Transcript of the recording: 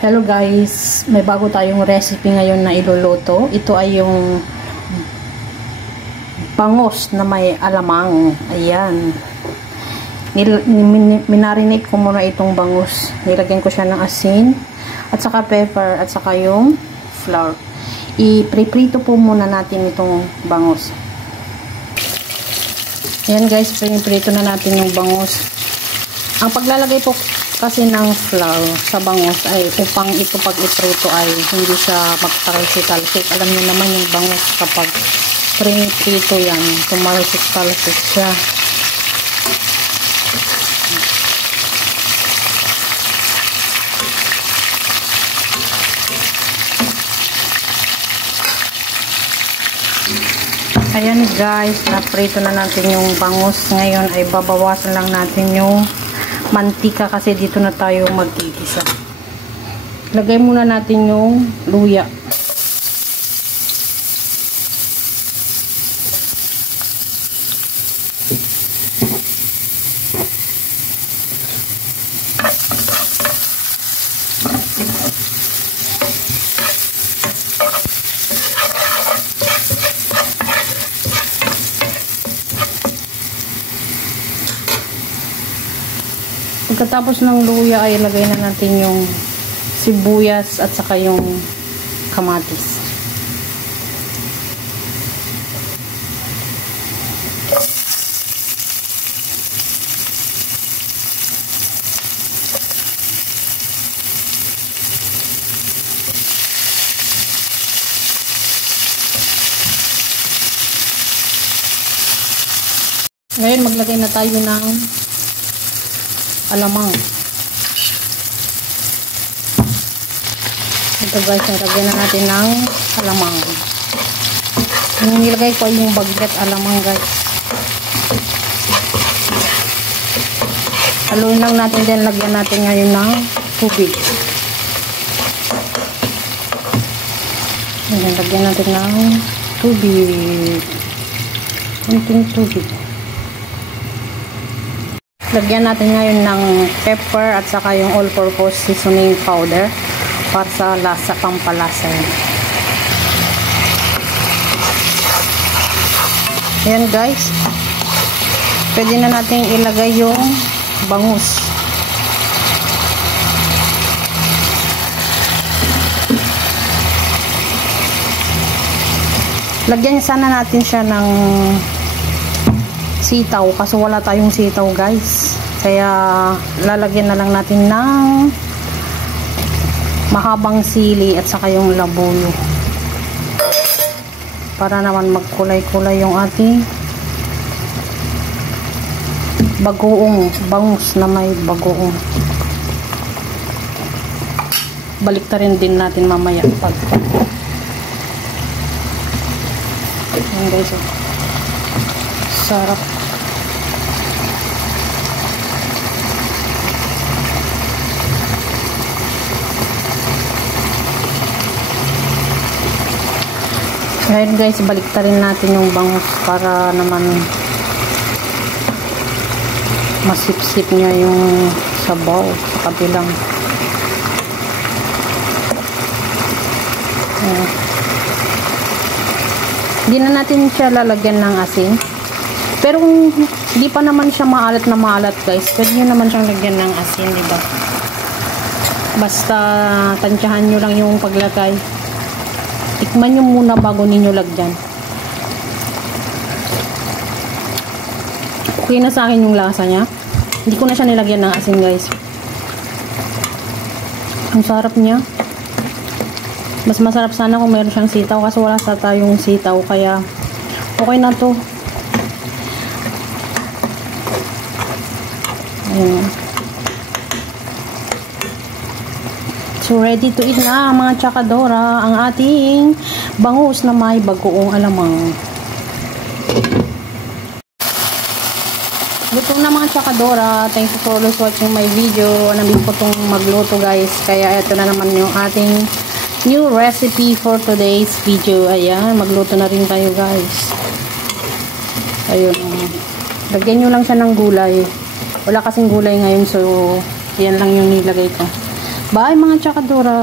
Hello guys, may bago tayong recipe ngayon na iluluto. Ito ay yung bangus na may alamang. Ayan. Minarinate ko muna itong bangus. Nilagyan ko siya ng asin at saka pepper at saka yung flour. I-preprito po muna natin itong bangus. Ayan guys, preprito na natin yung bangus. Ang paglalagay po kasi ng flour sa bangus ay upang ito pag iprito ay hindi siya magtalsik-talsik. Alam niyo naman yung bangus kapag prito yan, tumalsik-talsik siya. Ayan guys, naprito na natin yung bangus. Ngayon ay babawasan lang natin yung mantika kasi dito na tayo magigisa. Lagay muna natin yung luya. Pagkatapos ng luya ay ilagay na natin yung sibuyas at saka yung kamatis. Ngayon maglagay na tayo ng alamang. Ito guys, nilagay na natin ng alamang. Yung nilagay ko ay yung bagnet alamang guys. Haluin lang natin din, lagyan natin ngayon ng tubig. Ayan, lagyan natin ng tubig. Kunting tubig. Lagyan natin ngayon ng pepper at saka yung all-purpose seasoning powder para sa lasa, pampalasa yun. Ayan guys, pwede na natin ilagay yung bangus. Lagyan sana natin siya ng sitaw kasi wala tayong sitaw guys, kaya lalagyan na lang natin ng mahabang sili at saka yung labuyo para naman magkulay-kulay yung ating bagoong bangus na may bagoong. Baliktarin din natin mamaya pag ayan guys, oh. Sarap. Ngayon guys, baliktarin natin yung bangus para naman masipsip niya yung sabaw sa kabilang. Hindi na natin siya lalagyan ng asin. Pero kung hindi pa naman siya maalat na maalat guys, pwede nyo naman siyang lagyan ng asin, diba? Basta tansyahan nyo lang yung paglagay. Tikman nyo muna bago ninyo lagyan. Okay na sa akin yung lasa niya. Hindi ko na siya nilagyan ng asin guys. Ang sarap niya. Mas masarap sana kung meron siyang sitaw kasi wala sa tayong sitaw, kaya okay na to. Ayan. So ready to eat na mga tsakadora ang ating bangus na may bagoong alamang. Luto na mga tsakadora. Thank you for always watching my video. Namin po itong magluto guys. Kaya ito na naman yung ating new recipe for today's video. Ayan, magluto na rin tayo guys. Ayun. Lagyan nyo lang siya ng gulay. Wala kasing gulay ngayon, so yan lang yung nilagay ko. Bye mga tsakadura!